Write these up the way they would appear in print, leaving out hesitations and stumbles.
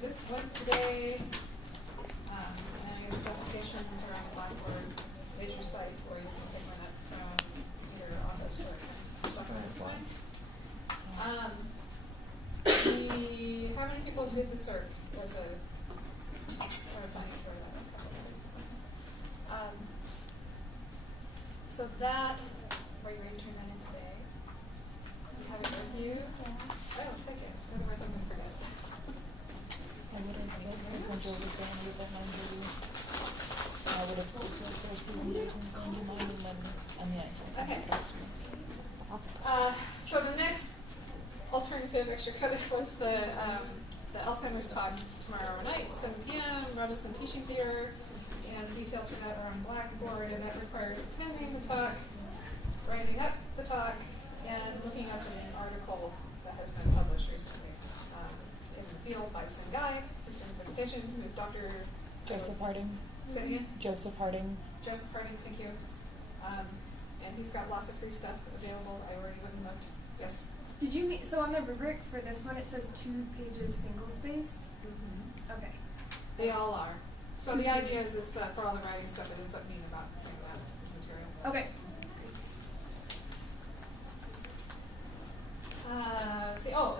this Wednesday, and these applications are on the Blackboard major site, or you can pick one up from either office or this way. How many people did the cert as a planning for that? So that, are you ready to turn that in today? You have it with you? I don't take it, otherwise I'm going to forget. I would have sent you over to Anna with that 9:30. I would have told you the first presentations and you mind and then on the ice. Okay. So the next alternative extra credit was the Alzheimer's talk tomorrow night, 7 p.m., Robinson Teaching Theater, and the details for that are on Blackboard, and that requires attending the talk, writing up the talk, and looking up an article that has been published recently in the field by the same guy who's doing the presentation, who's Dr. Joseph Harding. Say it again? Joseph Harding. Joseph Harding, thank you. And he's got lots of free stuff available. I already went and looked. Yes? Did you mean, so on the rubric for this one it says 2 pages single-spaced? Mm-hmm. Okay. They all are. So the idea is that for all the writing stuff, it ends up being about the same amount of material. Okay.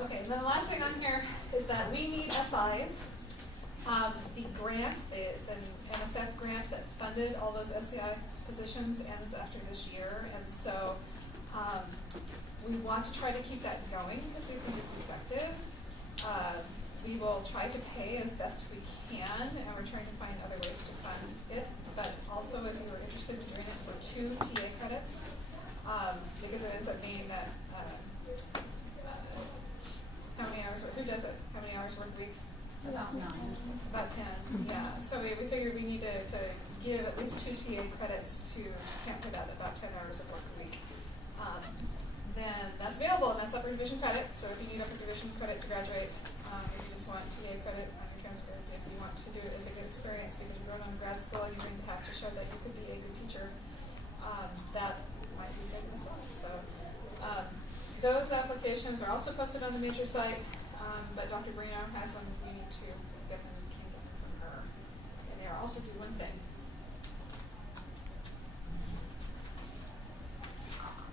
Okay. And then the last thing on here is that we need SIs. The grant, the NSF grant that funded all those SCI positions ends after this year, and so we want to try to keep that going because we think it's effective. We will try to pay as best we can, and we're trying to find other ways to fund it. But also, if you were interested in doing it for 2 TA credits, because it ends up being that how many hours? Who does it? How many hours work a week? About 9. About 10. Yeah. So we figured we need to give at least 2 TA credits to camp it out about 10 hours of work a week. Then that's available, and that's upper division credit. So if you need upper division credit to graduate, if you just want TA credit on your transcript, if you want to do it as a good experience because you're going on grad school and you have to show that you could be a good teacher, that might be good as well. So those applications are also posted on the major site, but Dr. Brino has them if you need to get them, you can get them from her. And they are also due Wednesday.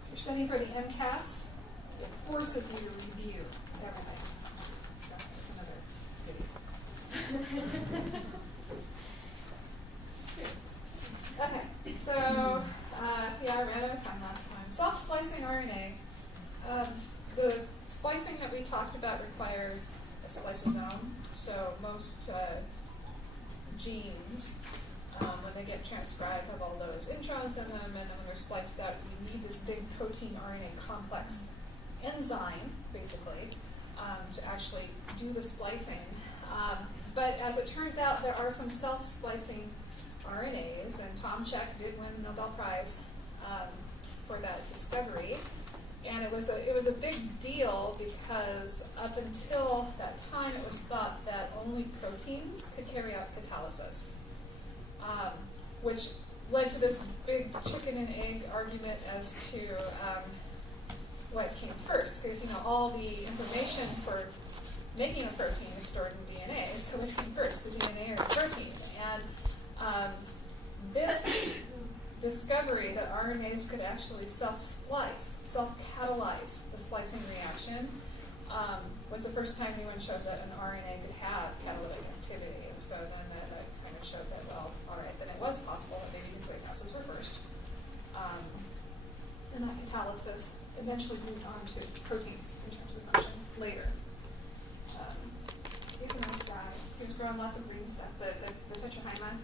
You're studying for the MCATs, it forces you to review everything. So that's another goodie. Okay, so yeah, I ran out of time last time. Self-splicing RNA. The splicing that we talked about requires a spliceosome. So most genes, when they get transcribed, have all those introns in them, and then when they're spliced out, you need this big protein RNA complex enzyme, basically, to actually do the splicing. But as it turns out, there are some self-splicing RNAs, and Tom Check did win the Nobel Prize for that discovery. And it was a big deal because up until that time, it was thought that only proteins could carry out catalysis, which led to this big chicken and egg argument as to what came first. Because all the information for making a protein is stored in DNA. So which came first, the DNA or the protein? And this discovery that RNAs could actually self-splice, self-catalyze the splicing reaction was the first time anyone showed that an RNA could have catalytic activity. And so then that kind of showed that, well, all right, then it was possible that maybe nucleic acids were first. And that catalysis eventually moved on to proteins in terms of function later. He's a nice guy. He was growing lots of green stuff, the tetrahyma.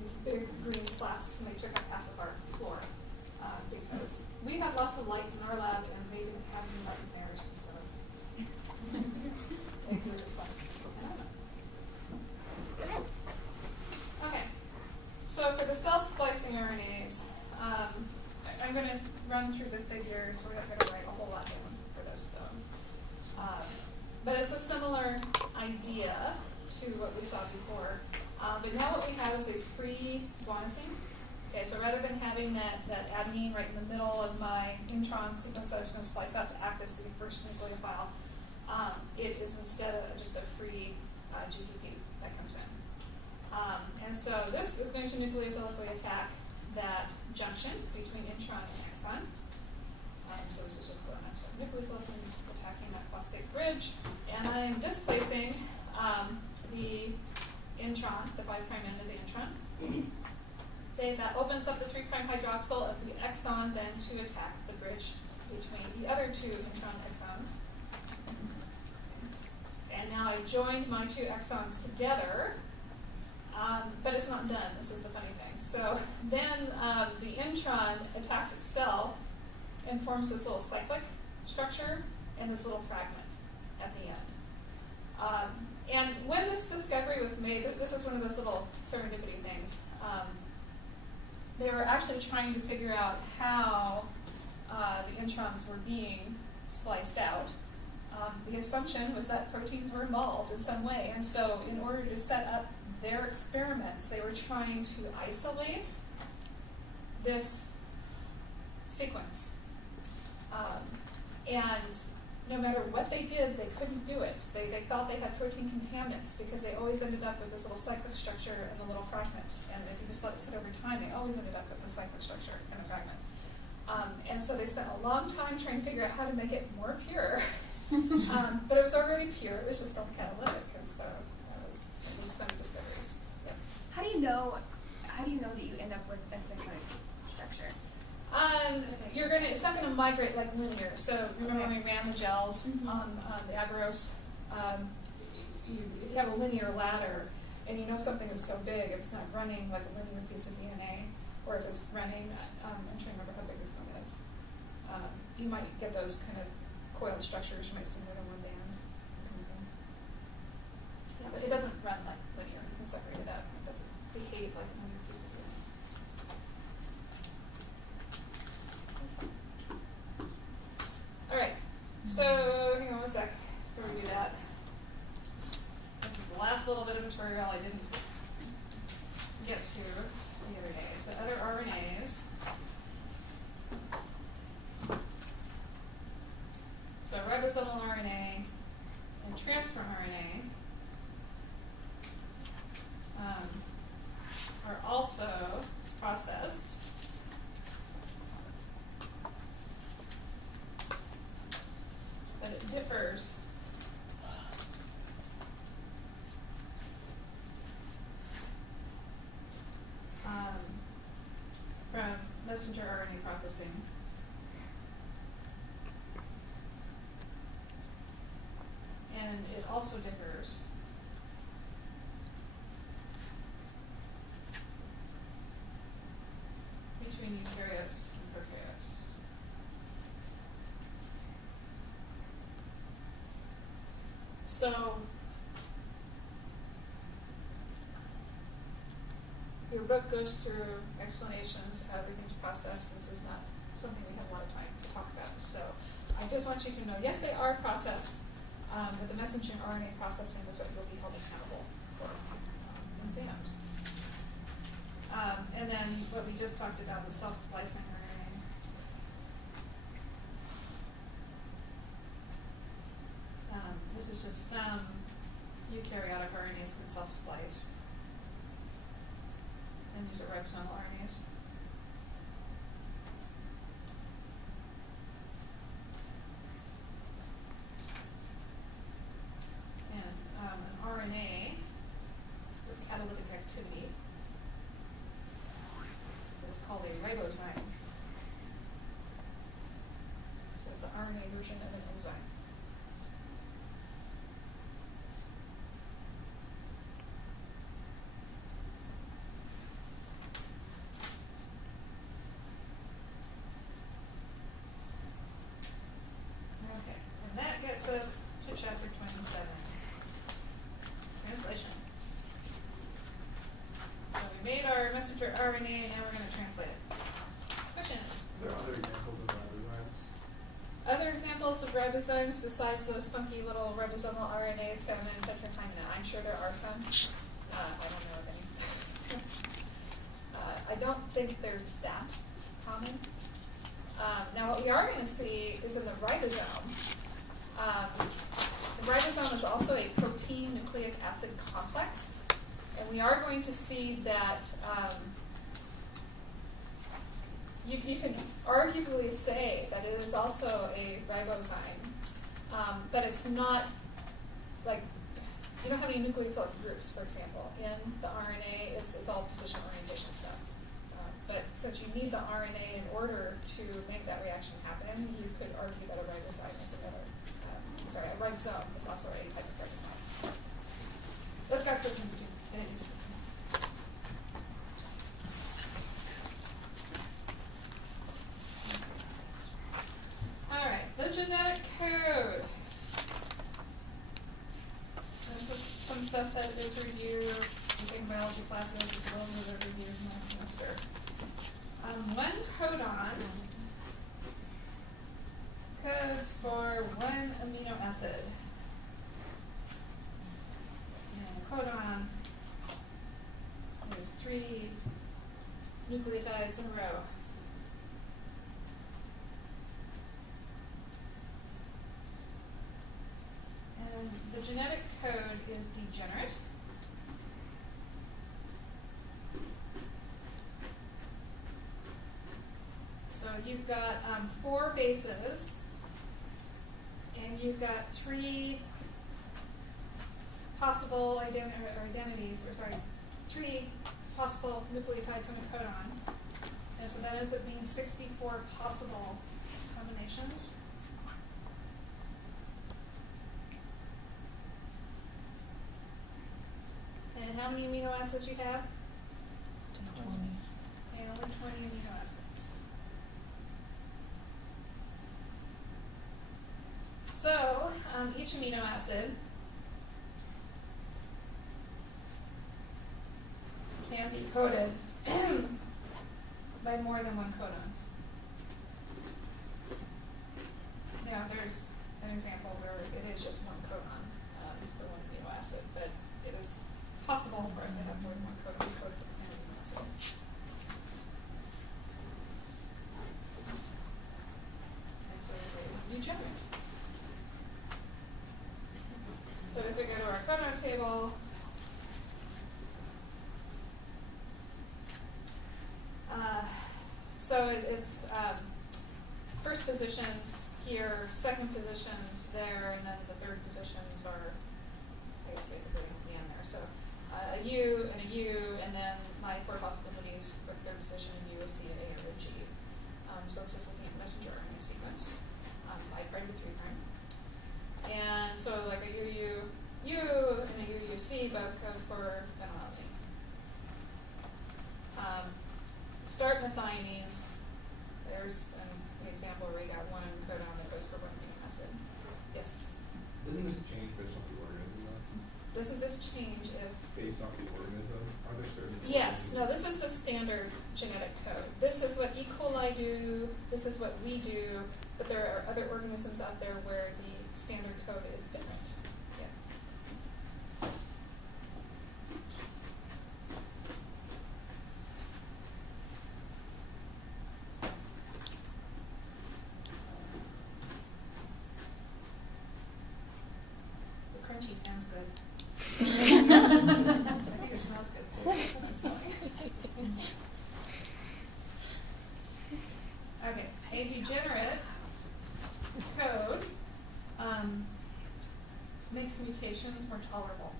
These big green flasks, and they took up half of our floor because we had lots of light in our lab, and they didn't have any light in theirs, so they were just like, okay. So for the self-splicing RNAs, I'm going to run through the figures. We're not going to write a whole lot down for this, though. But it's a similar idea to what we saw before. But now what we have is a free guanosine. Okay, so rather than having that adenine right in the middle of my intron sequence that I was going to splice out to act as the first nucleophile, it is is instead just a free GTP that comes in. And so this is going to nucleophilically attack that junction between intron and exon. So this is just going up. So nucleophilically attacking that phosphate bridge. And I'm displacing the intron, the 5' end of the intron. That opens up the 3' hydroxyl of the exon then to attack the bridge between the other two intron exons. And now I've joined my two exons together, but it's not done. This is the funny thing. So then the intron attacks itself and forms this little cyclic structure and this little fragment at the end. And when this discovery was made, this is one of those little serendipity things. They were actually trying to figure out how the introns were being spliced out. The assumption was that proteins were involved in some way, and so in order to set up their experiments, they were trying to isolate this sequence. And no matter what they did, they couldn't do it. They thought they had protein contaminants because they always ended up with this little cyclic structure and a little fragment. And if you just let it sit over time, they always ended up with the cyclic structure and a fragment. And so they spent a long time trying to figure out how to make it more pure. But it was already pure. It was just self-catalytic, and so it was fun discoveries. Yep. How do you know that you end up with a cyclic structure? It's not gonna migrate like linear. So remember when we ran the gels on the agarose? If you have a linear ladder and you know something is so big, if it's not running like a linear piece of DNA, or if it's running, I'm trying to remember how big this one is. You might get those kind of coiled structures. You might see more than one band. Yeah, but it doesn't run like linear. You can separate it out. It doesn't behave like a linear piece of DNA. All right, so hang on one sec before we do that. This is the last little bit of material I didn't get to the other day. So other RNAs. So ribosomal RNA and transfer RNA are also processed. But it differs from messenger RNA processing. And it also differs between eukaryotes and prokaryotes. So your book goes through explanations of how everything's processed. This is not something we have a lot of time to talk about. So I just want you to know, yes, they are processed, but the messenger RNA processing is what you'll be held accountable for in exams. And then what we just talked about, the self-splicing RNA. This is just some eukaryotic RNAs can self-splice. And these are ribosomal RNAs. And an RNA with catalytic activity is called a ribozyme. So it's the RNA version of an enzyme. Okay, and that gets us to chapter 27. Translation. So we made our messenger RNA, and now we're going to translate it. Question? Are there other examples of ribozymes? Other examples of ribozymes besides those funky little ribosomal RNAs found in tetrahymena? I'm sure there are some. I don't know of any. I don't think they're that common. Now what we are going to see is in the ribosome. The ribosome ribosome is also a protein nucleic acid complex, and we are going to see that you can arguably say that it is also a ribozyme, but it's not like, you don't have any nucleophilic groups, for example. In the RNA, it's all position orientation stuff. But since you need the RNA in order to make that reaction happen, you could argue that a ribozyme is another, a ribosome is also a type of ribozyme. That's got proteins too, and it needs proteins. All right, the genetic code. This is some stuff that is reviewed in big biology classes as well as other reviews in my semester. One codon codes for one amino acid. And a codon is 3 nucleotides in a row. And the genetic code is degenerate. So you've got 4 bases, and you've got 3 possible identities, or sorry, 3 possible nucleotides in a codon. And so that ends up being 64 possible combinations. And how many amino acids you have? 20. And only 20 amino acids. So, each amino acid can be coded by more than one codon. Now, there's an example where it is just one codon for one amino acid, but it is possible for us to have more than one codon coded for the same amino acid. And so we say it was degenerate. So if we go to our codon table, so it is first positions here, second positions there, and then the third positions are, I guess, basically the end there. So a U and a U, and then my 4 possibilities for third position in U, a C, an A, or a G. So it's just looking at messenger RNA sequence, 5' to 3'. And so like a UU and a UUC both code for phenylalanine. Start methionines. There's an example where we got one codon that goes for one amino acid. Yes? Doesn't this change based off the organism though? Doesn't this change if... Based off the organism? Are there certain... Yes. No, this is the standard genetic code. This is what E. coli do. This is what we do. But there are other organisms out there where the standard code is different. Yeah. The crunchy sounds good. I think it smells good too. That's smelling. Okay, a degenerate code makes mutations more tolerable.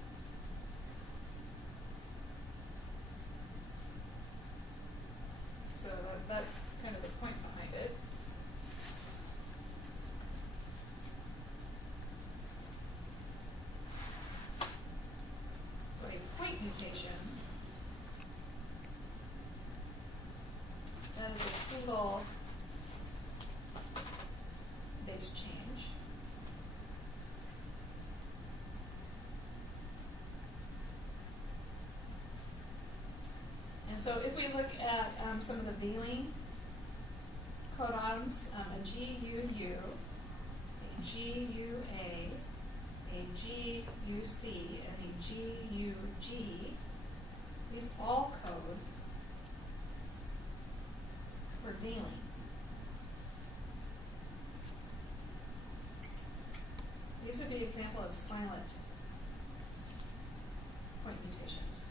So that's kind of the point behind it. So a point mutation, that is a single base change. And so if we look at some of the valine codons, a GUU, a GUA, a GUC, and a GUG, these all code for valine. These would be example of silent point mutations.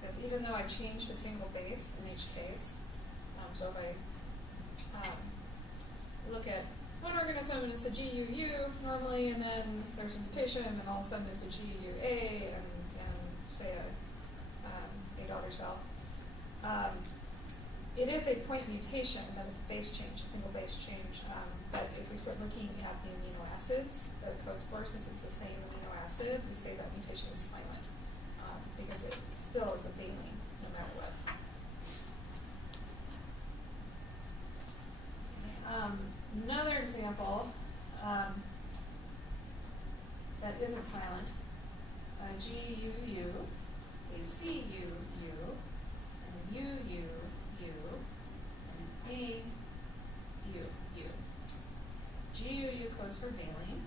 Because even though I changed a single base in each case, so if I look at one organism and it's a GUU normally, and then there's a mutation, and all of a sudden it's a GUA, and say a daughter cell. It is a point mutation, that is a base change, a single base change. But if we start looking at the amino acids that it codes for, since it's the same amino acid, we say that mutation is silent, because it still is a valine, no matter what. Another example that isn't silent, a GUU, a CUU, and a UUU, and an AUU. GUU codes for valine,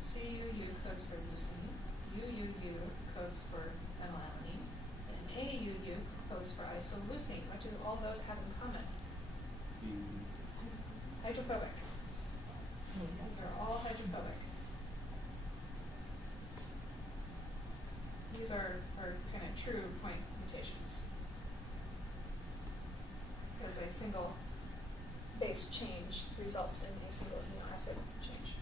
CUU codes for leucine, UUU codes for phenylalanine, and AUU codes for isoleucine. What do all those have in common? Hydrophobic. These are all hydrophobic. These are kind of true point mutations, because a single base change results in a single amino acid change.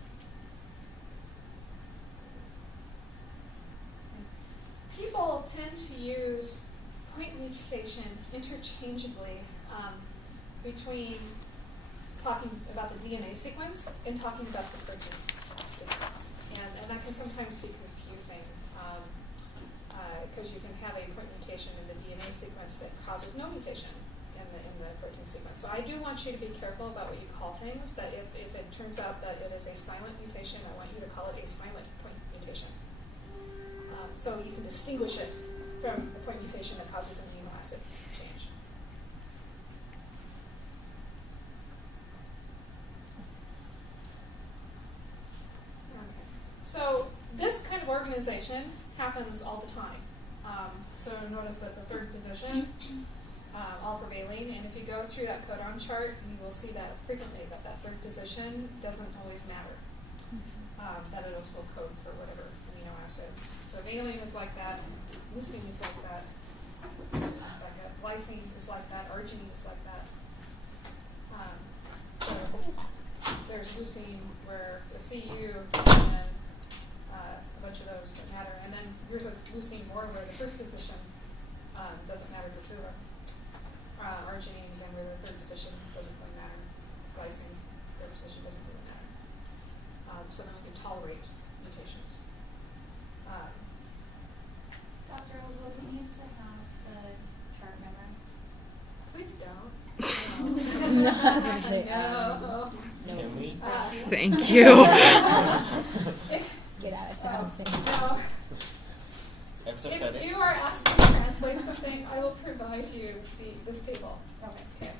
People tend to use point mutation interchangeably between talking about the DNA sequence and talking about the protein sequence. And that can sometimes be confusing, because you can have a point mutation in the DNA sequence that causes no mutation in the protein sequence. So I do want you to be careful about what you call things, that if it turns out that it is a silent mutation, I want you to call it a silent point mutation. So you can distinguish it from a point mutation that causes an amino acid change. Okay. So this kind of organization happens all the time. So notice that the third position, all for valine, and if you go through that codon chart, you will see that frequently that third position doesn't always matter, that it'll still code for whatever amino acid. So valine is like that, leucine is like that, lysine is like that, arginine is like that. So there's leucine where the CU and then a bunch of those that matter. And then here's a leucine more where the first position doesn't matter for two of them. Arginine, again, where the third position doesn't really matter. Glycine, third position doesn't really matter. So then we can tolerate mutations. Dr. Will we need to have the chart memorized? Please don't. No, I was gonna say, no. Can we? Thank you. Get out of town. No. That's If you are asked to translate something, I will provide you this table. Okay.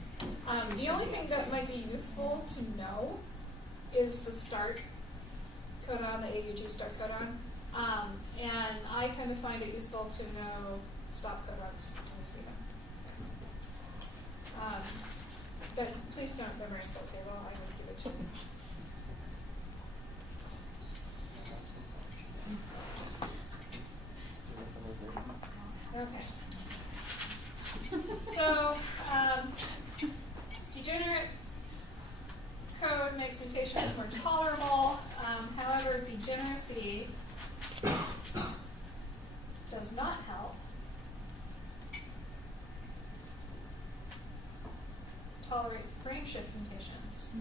The only thing that might be useful to know is the start codon, the AUG start codon. And I tend to find it useful to know stop codons when we see them. But please don't memorize that table. I will give it to you. Okay. So, degenerate code makes mutations more tolerable. However, degeneracy does not help tolerate frame shift mutations.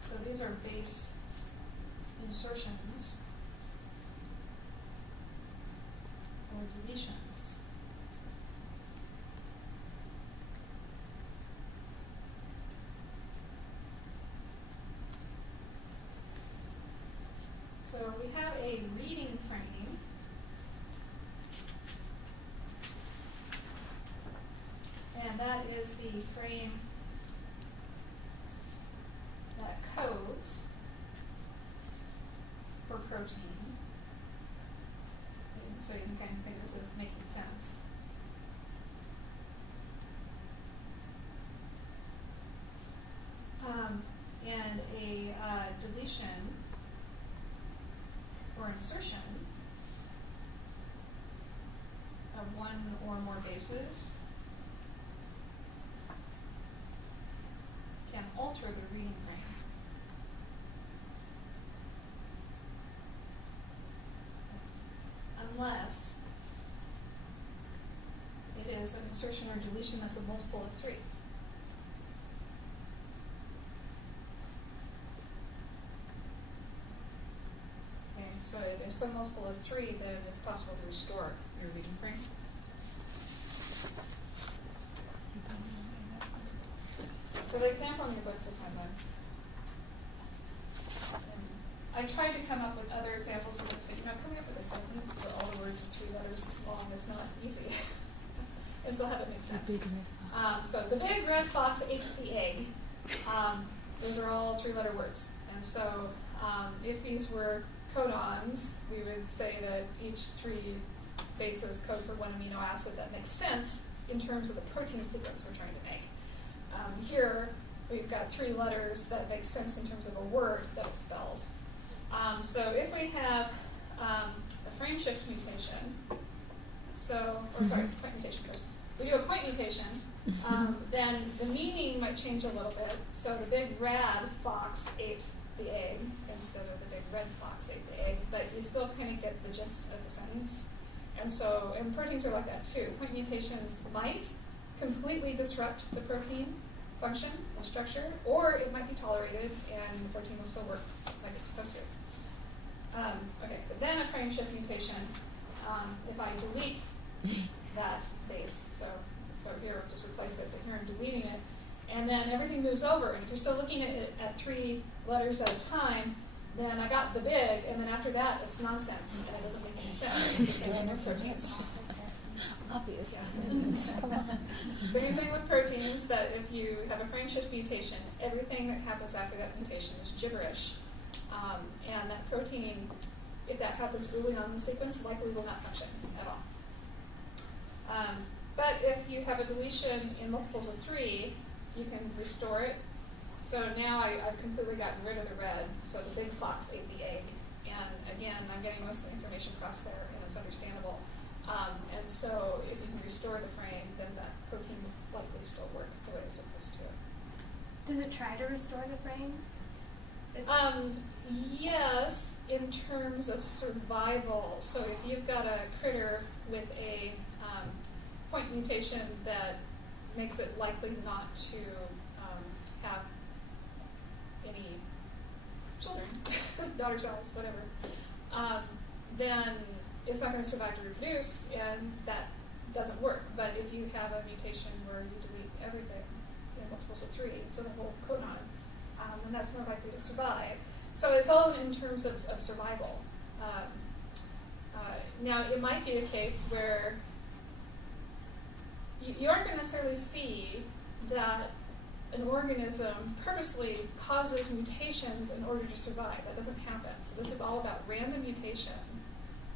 So these are base insertions or deletions. So we have a reading frame. And that is the frame that codes for protein. Okay, so you can kind of think this as making sense. for insertion of one or more bases can alter the reading frame. Unless it is an insertion or deletion that's a multiple of 3. Okay, so if it's some multiple of 3, then it's possible to restore your reading frame. So the example in your books is kind of I tried to come up with other examples of this, but coming up with a sentence where all the words are 3 letters long is not easy. And still have it make sense. So the big red fox ate the egg. Those are all 3-letter words. And so if these were codons, we would say that each 3 bases code for 1 amino acid that makes sense in terms of the protein sequence we're trying to make. Here, we've got 3 letters that make sense in terms of a word that it spells. So if we have a frame shift mutation, point mutation first. We do a point mutation, then the meaning might change a little bit. So the big rad fox ate the egg instead of the big red fox ate the egg, but you still kind of get the gist of the sentence. And proteins are like that too. Point mutations might completely disrupt the protein function or structure, or it might be tolerated and the protein will still work like it's supposed to. Okay, but then a frame shift mutation, if I delete that base, so here I've just replaced it, but here I'm deleting it, and then everything moves over, and if you're still looking at it at 3 letters at a time, then I got the big, and then after that it's nonsense, and it doesn't make any sense. It's the same thing with proteins. Obvious. Yeah. Come on. Same thing with proteins, that if you have a frame shift mutation, everything that happens after that mutation is gibberish. And that protein, if that happens early on in the sequence, likely will not function at all. But if you have a deletion in multiples of 3, you can restore it. So now I've completely gotten rid of the red, so the big fox ate the egg. And again, I'm getting most of the information across there, and it's understandable. And so if you can restore the frame, then that protein will likely still work the way it's supposed to. Does it try to restore the frame? Yes, in terms of survival. So if you've got a critter with a point mutation that makes it likely not to have any children, daughter cells, whatever, then it's not going to survive to reproduce, and that doesn't work. But if you have a mutation where you delete everything in multiples of 3, so the whole codon, then that's more likely to survive. So it's all in terms of survival. Now, it might be the case where you aren't going to necessarily see that an organism purposely causes mutations in order to survive. That doesn't happen. So this is all about random mutation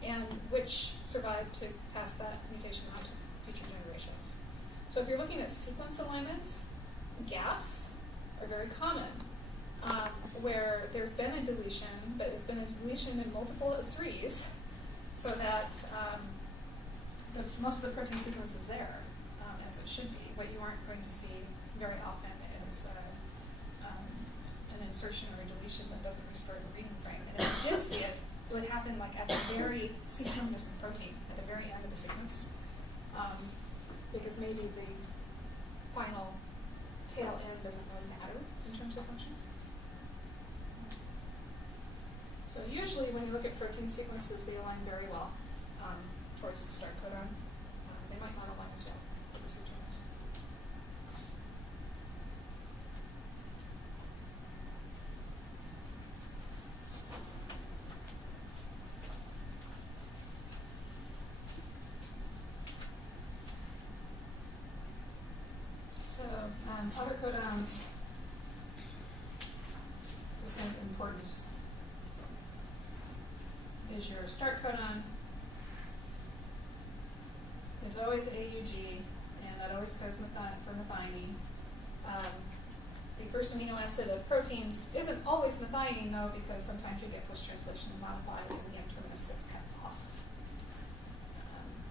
and which survive to pass that mutation on to future generations. So if you're looking at sequence alignments, gaps are very common, where there's been a deletion, but it's been a deletion in multiple of 3s, so that most of the protein sequence is there, as it should be. What you aren't going to see very often is an insertion or a deletion that doesn't restore the reading frame. And if you did see it, it would happen like at the very C-terminus of protein, at the very end of the sequence, because maybe the final tail end doesn't really matter in terms of function. So usually when you look at protein sequences, they align very well towards the start codon. They might not align as well to the C-terminus. So other codons, just kind of importance, is your start codon is always AUG, and that always codes for methionine. the first amino acid of proteins isn't always methionine though, because sometimes you get post-translation modified and the N-terminus gets cut off.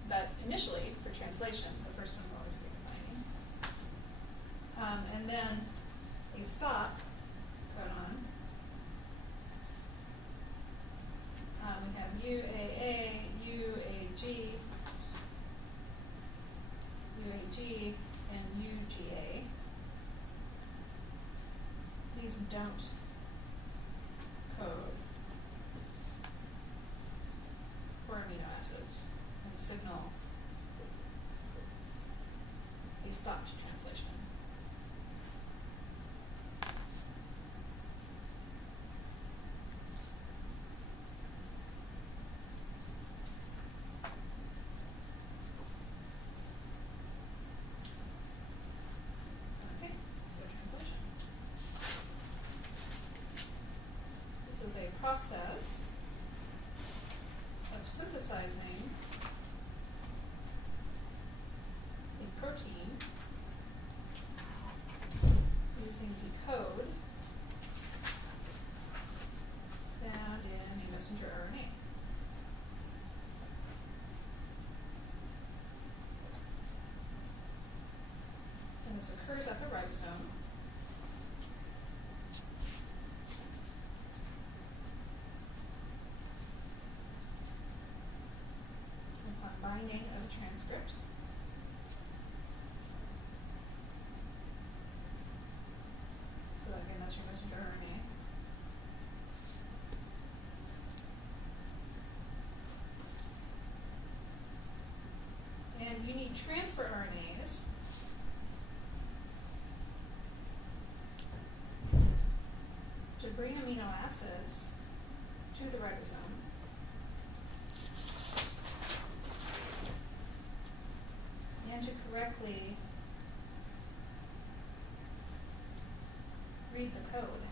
But initially, for translation, the first one will always be methionine. And then a stop codon. We have UAA, UAG, UAG, and UGA. These don't code for amino acids and signal a stop to translation. Okay, so translation. This is a process of synthesizing a protein using the code found in a messenger RNA. And this occurs at the ribosome. Upon binding of a transcript. So again, that's your messenger RNA. And you need transfer RNAs to bring amino acids to the ribosome. And to correctly read the code.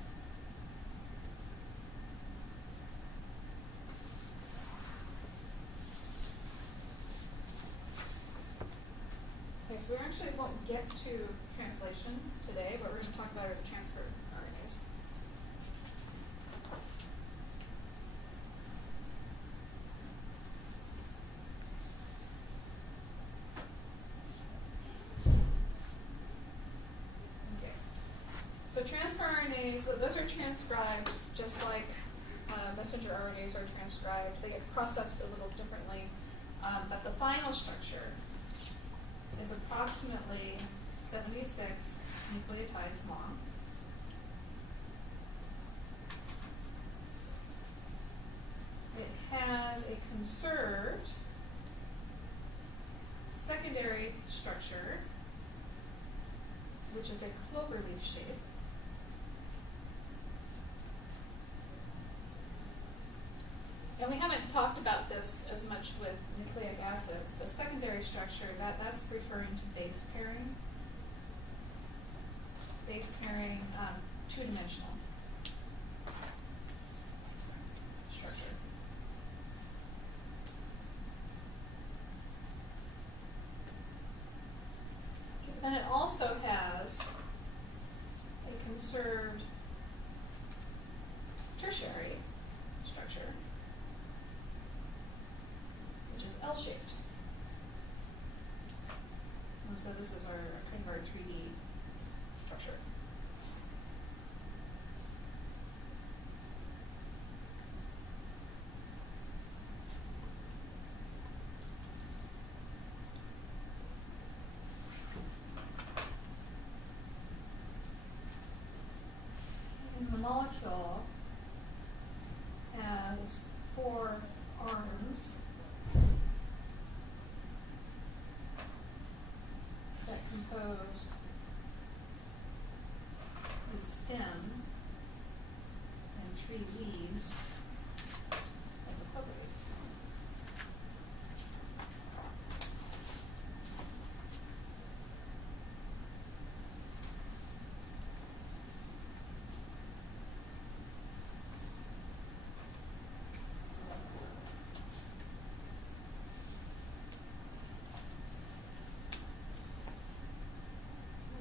Okay, so we actually won't get to translation today, but we're going to talk about the transfer RNAs. Okay. So transfer RNAs, those are transcribed just like messenger RNAs are transcribed. They get processed a little differently, but the final structure is approximately 76 nucleotides long. It has a conserved secondary structure, which is a cloverleaf shape. And we haven't talked about this as much with nucleic acids, but secondary structure, that's referring to base pairing. Base pairing, two-dimensional structure. Then it also has a conserved tertiary structure, which is L-shaped. And so this is our kind of our 3D structure. And the molecule has 4 arms that compose a stem and 3 leaves of the cloverleaf.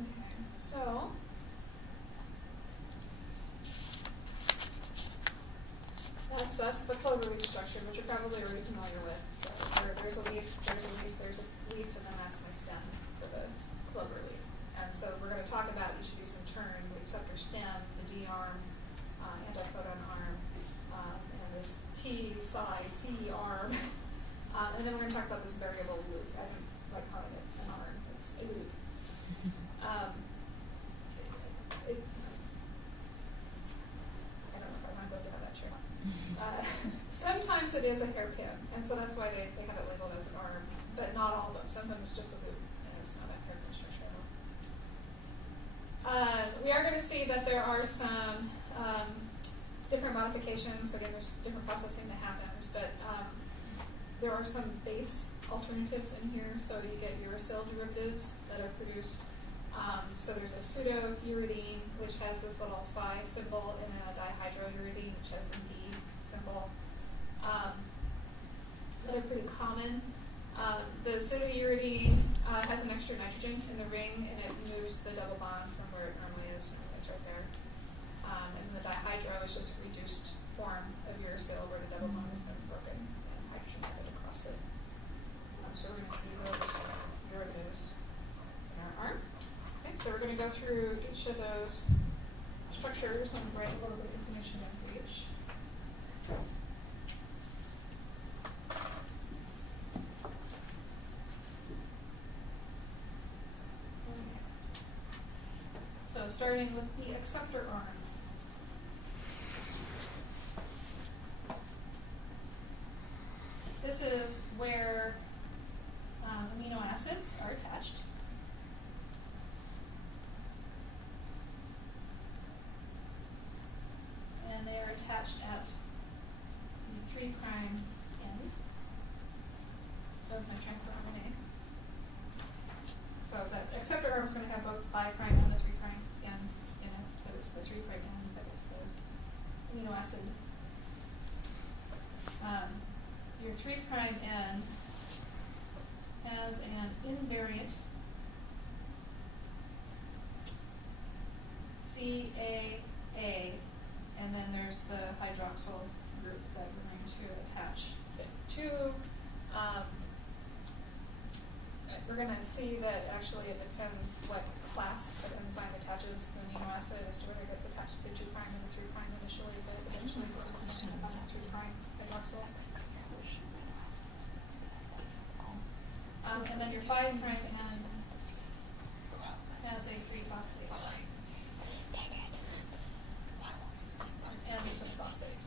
Okay, so cloverleaf structure, which you're probably already familiar with. So there's a leaf, and then that's my stem for the cloverleaf. And so we're going to talk about each of these in turn: the acceptor stem, the D arm, anticodon arm, and this T, psi, C arm. And then we're going to talk about this variable loop. I don't like calling it an arm; it's a loop. I don't know if I want to go down that trail. Sometimes it is a hairpin, and so that's why they have it labeled as an arm, but not all of them. Sometimes it's just a loop, and it's not a hairpin structure at all. We are going to see that there are some different modifications. Again, there's different processing that happens, but there are some base alternatives in here. So you get uracil derivatives that are produced. So there's a pseudo-uridine, which has this little psi symbol, and a dihydrouridine, which has the D symbol, that are pretty common. The pseudo-uridine has an extra nitrogen in the ring, and it moves the double bond from where it normally is, and it's right there. And the dihydro is just a reduced form of uracil where the double bond has been broken and hydrogen added across it. So we're going to see those derivatives in our arm. Okay, so we're going to go through each of those structures and write a little bit of information down for each. So starting with the acceptor arm. This is where amino acids are attached. And they are attached at the 3' end of my transfer RNA. So that acceptor arm is going to have both 5' and the 3' ends in it, but it's the 3' end that is the amino acid. Your 3' end has an invariant CAA, and then there's the hydroxyl group that we're going to attach it to. We're going to see that actually it depends what class of enzyme attaches the amino acid as to whether it gets attached to the 2' and the 3' initially, but eventually it's going to have a 3' hydroxyl. And then your 5' end has a 3-phosphate. And some phosphate.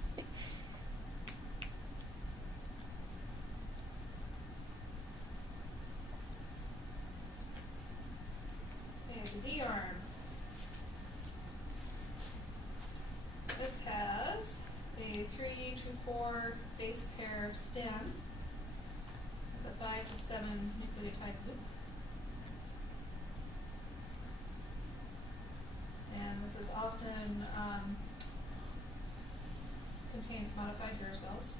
Okay, the D arm. This has a 3 to 4 base pair stem with a 5 to 7 nucleotide loop. And this is often contains modified uracils.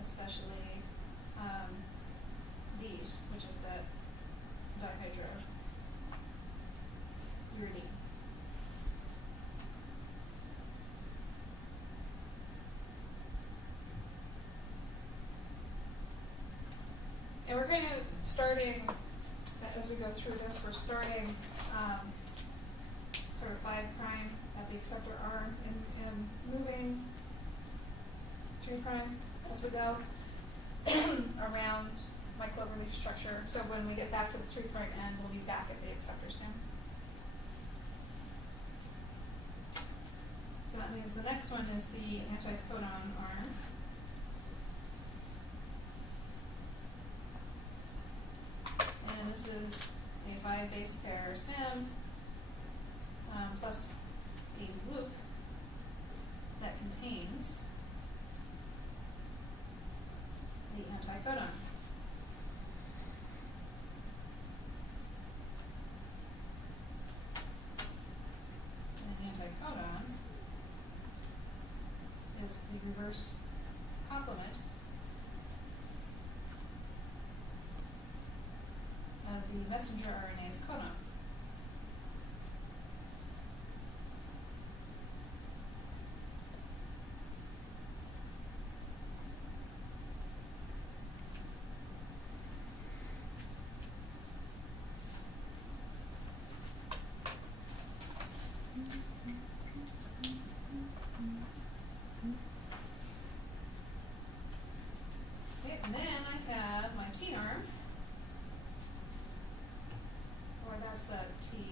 Especially these, which is that dihydrouridine. And we're going to, starting, as we go through this, we're starting sort of 5' at the acceptor arm and moving 3' as we go around my cloverleaf structure. So when we get back to the 3' end, we'll be back at the acceptor stem. So that means the next one is the anticodon arm. And this is a 5 base pair stem plus a loop that contains the anticodon. And the anticodon is the reverse complement of the messenger RNA's codon.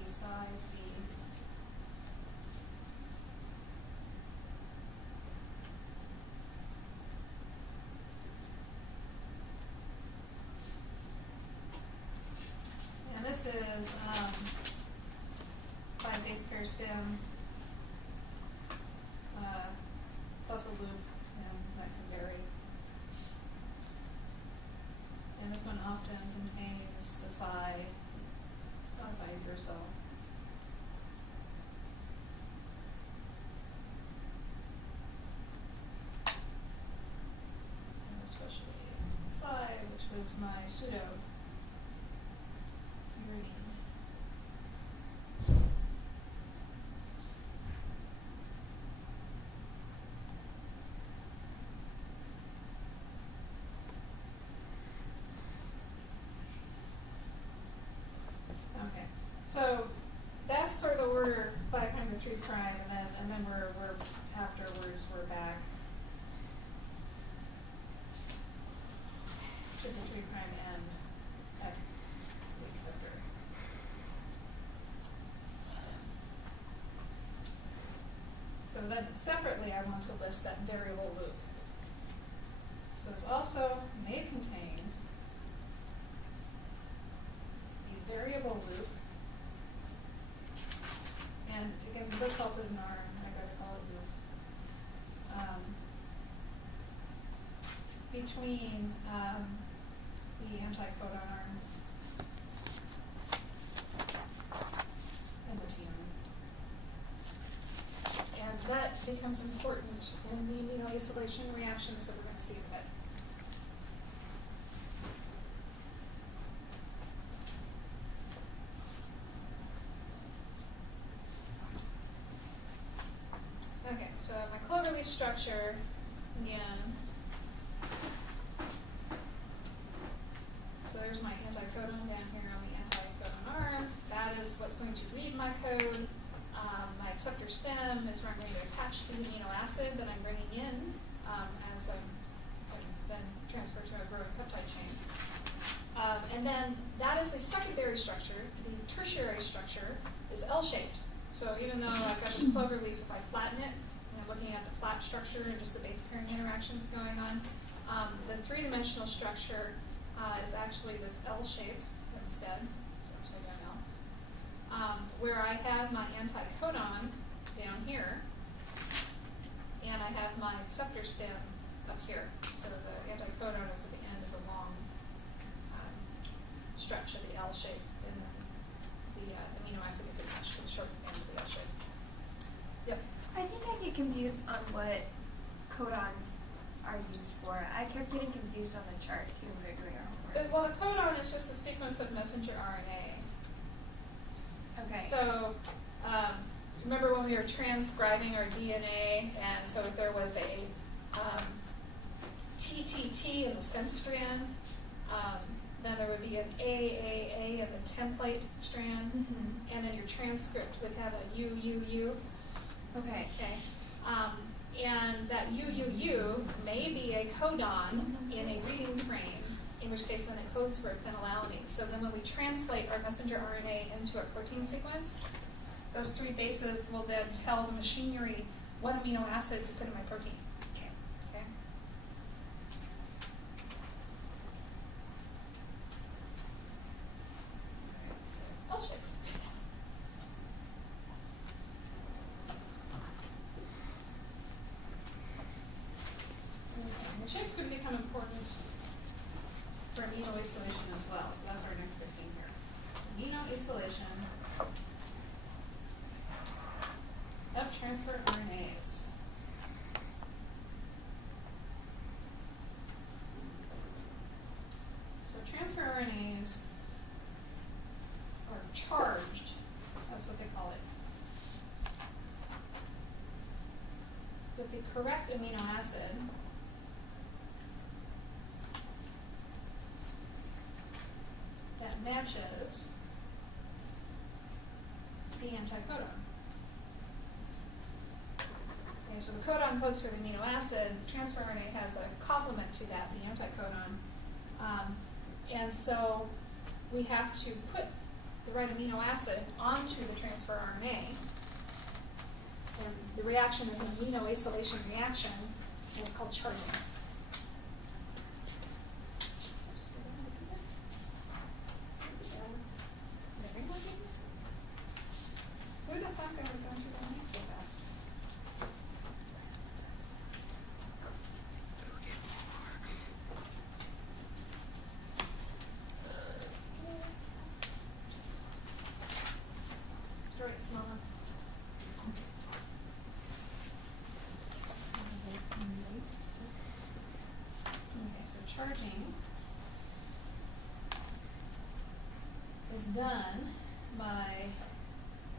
psi C. And this is 5 base pair stem plus a loop, and that can vary. And this one often contains the psi of 5 or so. So especially psi, which was my pseudo urine. Okay, so that's sort of the order 5' to 3', and then we're afterwards we're back to the 3' end at the acceptor. So then separately I want to list that variable loop. So it's also may contain a variable loop. And again, the book calls it an arm, I gotta call it loop. Between the anticodon arm and the T arm. And that becomes important in the amino acylation reactions that we're going to see in a bit. Okay, so my cloverleaf structure, again. So there's my anticodon down here on the anticodon arm. That is what's going to read my code. My acceptor stem is where I'm going to attach the amino acid that I'm bringing in as I'm then transfer to a growing peptide chain. And then that is the secondary structure. The tertiary structure is L-shaped. So even though I've got this clover leaf, if I flatten it, and I'm looking at the flat structure and just the base pairing interactions going on, the 3-dimensional structure is actually this L shape instead, so upside down L, where I have my anticodon down here, and I have my acceptor stem up here. So the anticodon is at the end of the long stretch of the L shape, and then the amino acid is attached to the short end of the L shape. Yep. I think I get confused on what codons are used for. I kept getting confused on the chart too when we were doing our homework. Well, the codon is just a sequence of messenger RNA. Okay. So, remember when we were transcribing our DNA, and so if there was a TTT in the sense strand, then there would be an AAA in the template strand, and then your transcript would have a UUU. Okay. Okay. And that UUU may be a codon in a reading frame, in which case then it codes for a phenylalanine. So then when we translate our messenger RNA into a protein sequence, those 3 bases will then tell the machinery what amino acid to put in my protein. Okay. Okay? Alright, so L-shape. And the shape's going to become important for amino acylation as well, so that's our next big thing here. Amino acylation of transfer RNAs. So transfer RNAs are charged, that's what they call it, with the correct amino acid that matches the anticodon. Okay, so the codon codes for the amino acid, the transfer RNA has a complement to that, the anticodon. And so we have to put the right amino acid onto the transfer RNA. And the reaction is an amino acylation reaction, and it's called charging. Who the fuck are we going to the next so fast? Throw it smaller. Okay, so charging is done by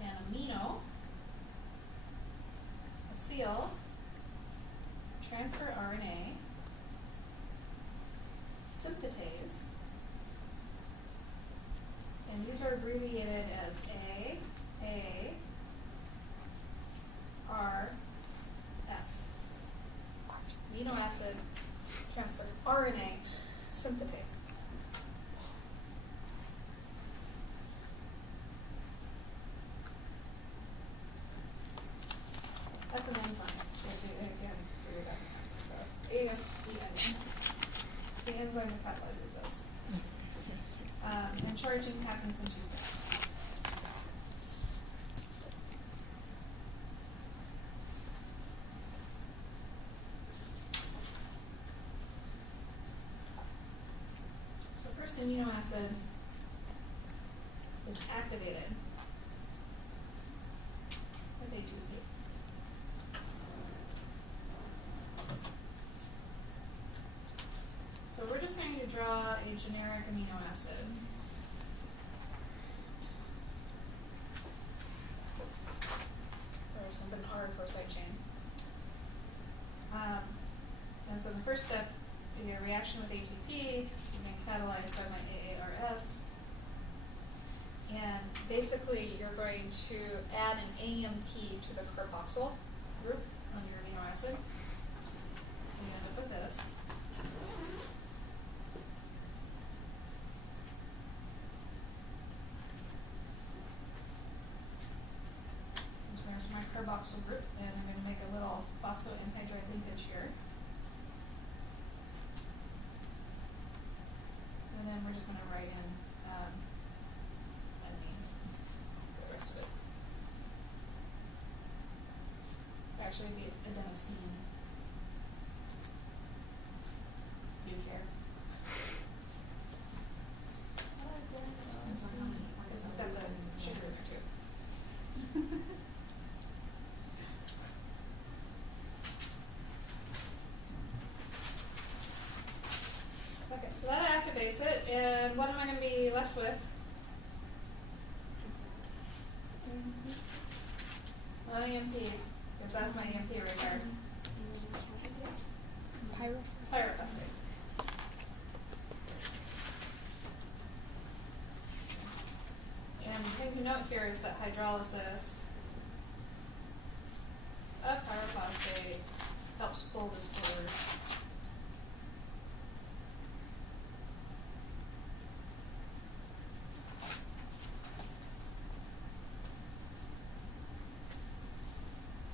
an amino, acyl, transfer RNA, synthetase, and these are abbreviated as ARS. Amino acid transfer RNA synthetase. That's an enzyme. Again, figure that out. So ASEN. It's the enzyme that catalyzes this. And charging happens in 2 steps. So first amino acid is activated with ATP. So we're just going to draw a generic amino acid. So we're just going to put an R for a side chain. And so the first step, the reaction with ATP is being catalyzed by my AARS. And basically you're going to add an AMP to the carboxyl group on your amino acid. So you end up with this. So there's my carboxyl group, and I'm going to make a little phosphoanhydride linkage here. And then we're just going to write in adenine for the rest of it. Actually, it'd be adenosine. Do you care? Because it's got the sugar in there too. Okay, so that activates it, and what am I going to be left with? Well, AMP, because that's my AMP right there. Pyrophosphate. And the thing to note here is that hydrolysis of pyrophosphate helps pull this forward.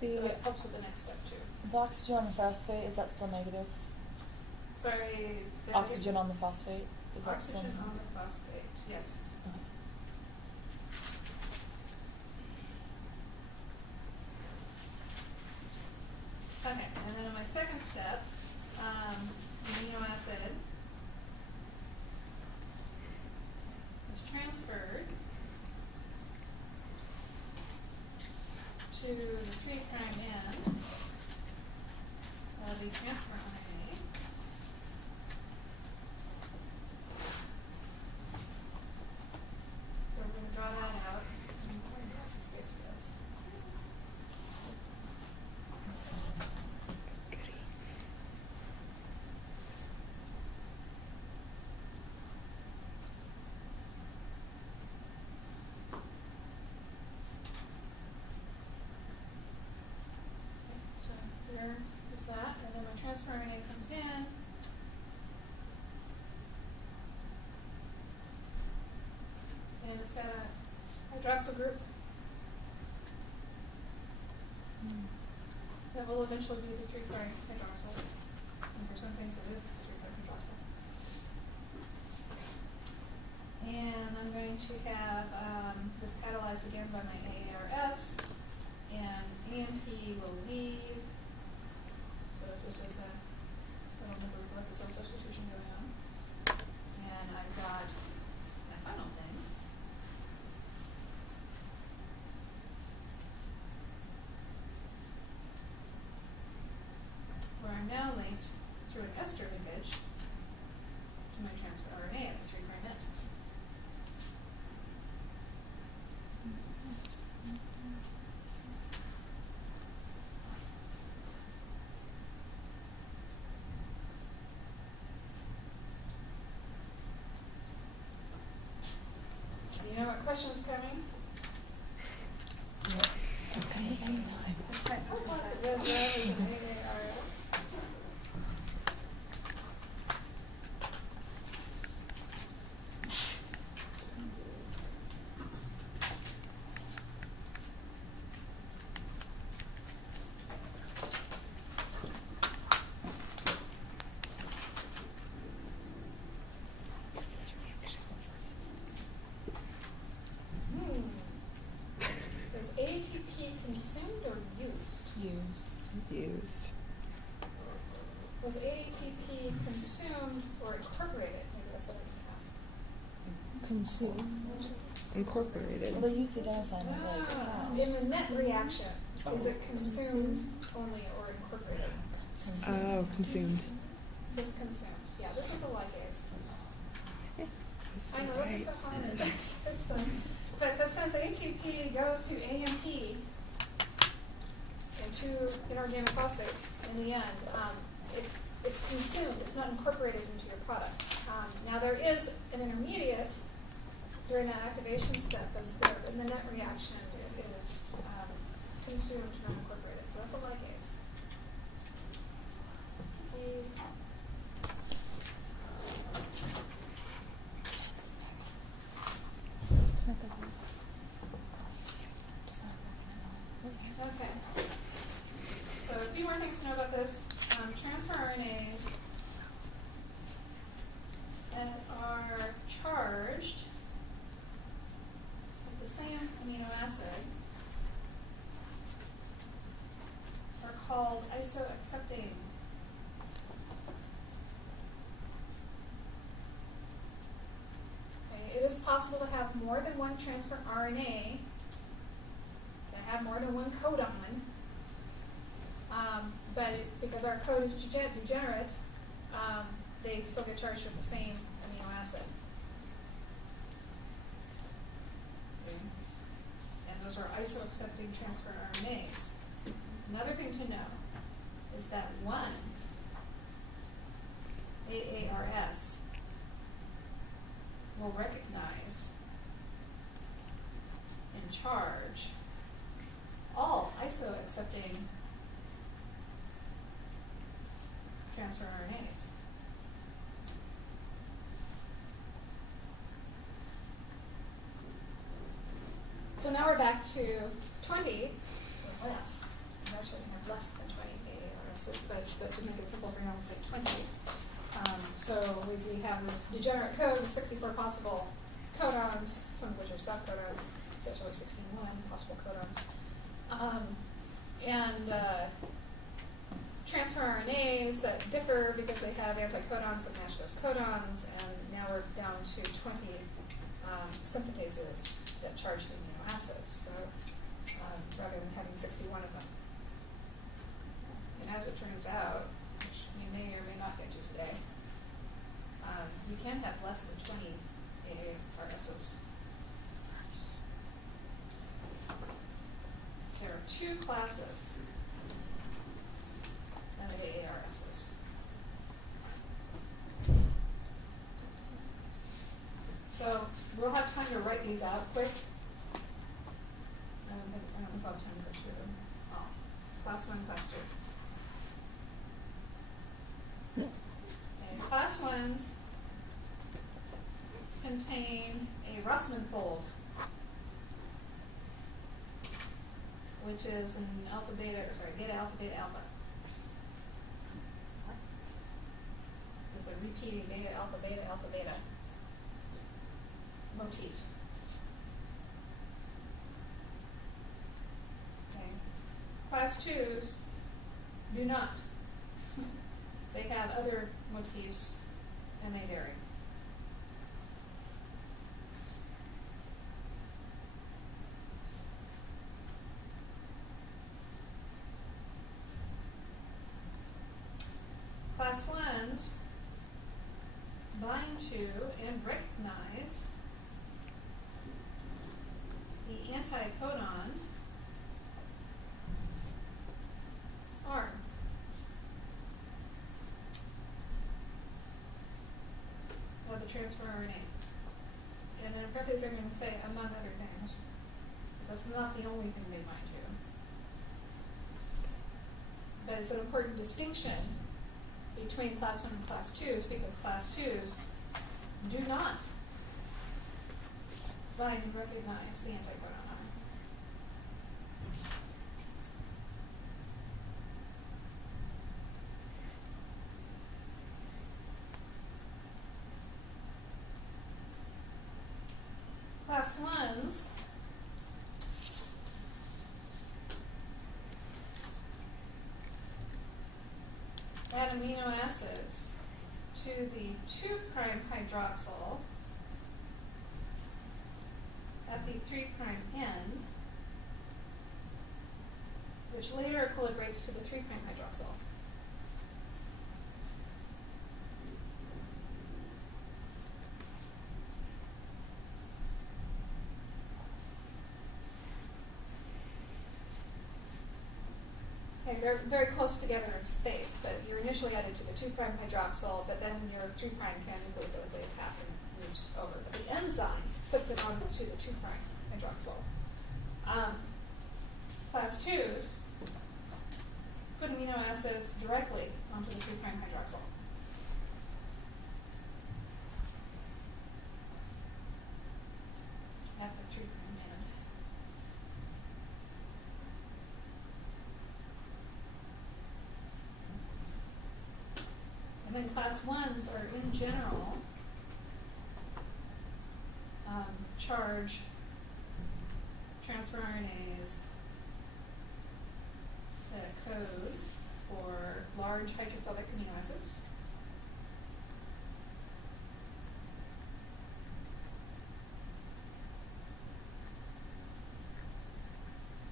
So it helps with the next step too. The oxygen on the phosphate, is that still negative? Sorry, say that Oxygen again. on the phosphate, is that still? Oxygen on the phosphate, yes. Okay, and then in my second step, amino acid is transferred to the 3' end of the transfer RNA. So we're going to draw that out. What's the space for this? So there is that, and then my transfer RNA comes in. And it's got a hydroxyl group that will eventually be the 3'-hydroxyl. And for some things it is the 3'-hydroxyl. And I'm going to have this catalyzed again by my AARS, and AMP will leave. So this is just a little number of liposome substitution going on. And I've got my final thing. Where I'm now linked through an ester linkage to my transfer RNA at the 3' end. You know what question's coming? That's fine. How was it? Was there an AARS? Is ATP consumed or used? Used. Was ATP consumed or incorporated? Maybe that's what I can ask. Consumed. Incorporated. Well, they use it as on like In the net reaction, is it consumed only or incorporated? Oh, consumed. Just consumed. Yeah, this is a ligase. That's I know, this is so hard. This thing. But this says ATP goes to AMP and two inorganic phosphates in the end. It's consumed, it's not incorporated into your product. Now there is an intermediate during that activation step as in the net reaction it is consumed, not incorporated. So that's a ligase. It's not that bad. It's not that Okay. So a few more things to know about this. Transfer RNAs that are charged with the same amino acid are called isoaccepting. Okay, it is possible to have more than one transfer RNA that have more than one codon. But because our code is degenerate, they still get charged with the same amino acid. Okay. And those are isoaccepting transfer RNAs. Another thing to know is that one AARS will recognize and charge all isoaccepting transfer RNAs. So now we're back to 20 or less. We actually have less than 20 AARSs, but to make it simple for you, I'll say 20. So we have this degenerate code with 64 possible codons, some of which are stop codons, so it's really 61 possible codons. Transfer RNAs that differ because they have anticodons that match those codons, and now we're down to 20 synthetases that charge the amino acids, so rather than having 61 of them. And as it turns out, which we may or may not get to today, you can have less than 20 AARSs. There are two classes of AARSs. So we'll have time to write these out quick. I don't know if I'll have time to go through them all. Class 1, Class 2. Okay, Class 1s, 'contain a Russman fold. which is an beta alpha beta alpha. What? It's a repeating beta alpha beta motif. Okay. Class 2s do not. They have other motifs and they vary. Class 1s bind to and recognize the anticodon arm. Of the transfer RNA. And in parentheses, I'm going to say among other things, because that's not the only thing they bind to. But it's an important distinction between class 1 and class 2s, because class 2s do not bind and recognize the anticodon arm. Class 1s add amino acids to the 2' hydroxyl at the 3' end, which later equilibrates to the 3' hydroxyl. Okay, they're very close together in space, but you're initially added to the 2' hydroxyl, but then your 3' can nucleophilically attack and moves over. But the enzyme puts it on to the 2' hydroxyl. Class 2s put amino acids directly onto the 3' hydroxyl. At the 3' end. And then class 1s are in general charge transfer RNAs that code for large hydrophilic amino acids.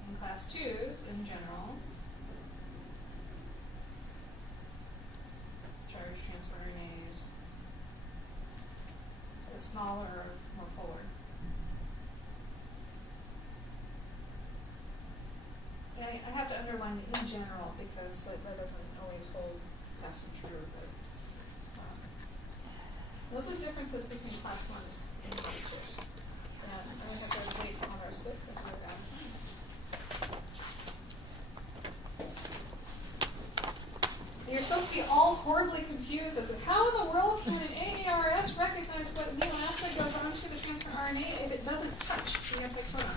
And class 2s in general charge transfer RNAs that are smaller or more polar. Yeah, I have to underline the in general because that doesn't always hold fast and true. But those are differences between class 1s and class 2s. And I'm going to have to wait on our split because we're out of time. You're supposed to be all horribly confused as to how in the world can an AARS recognize what amino acid goes onto the transfer RNA if it doesn't touch the anticodon?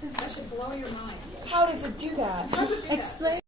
That should blow your mind. How does it do that? How does it do that? Explain.